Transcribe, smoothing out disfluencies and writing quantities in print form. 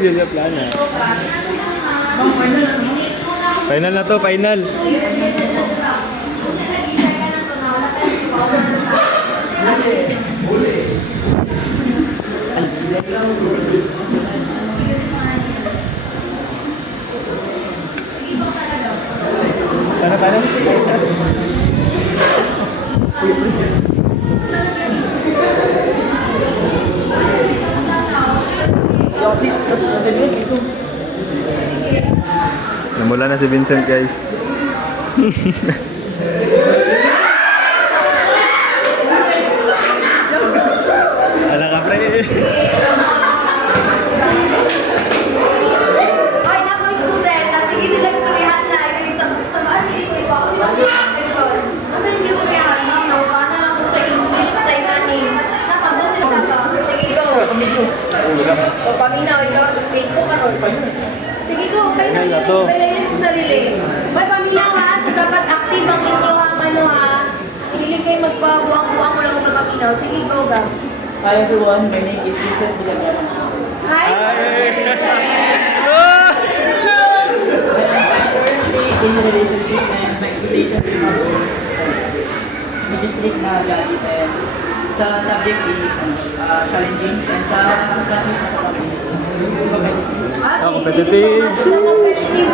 Yun yung plana. Final na to, final. Paano? Namula na si Vincent, guys. Ala ka, pre. Hoy, na mga student, sige nila istoryahan na. Sa baan dito, ikaw, attention. Kasi hindi istoryahan, ma'am, no? Paano lang kung sa English, sa ilalim. Nakabos sila ka. Sige, go. O, paminaw, ikaw, grade ko karon. Sige, go. Kayo na yung sa sarili. Hoy, paminaw ha, so dapat active ang inyong ano ha. Hiling kayo magpabuang-buang mo lang magpapaminaw. Sige, go, ga. Hi everyone, my name is Vincent Villanueva. Hi! Currently in a relationship and my expectation is medium na galit and sa subject is challenging and sa classes na Ah, competitive. competitive.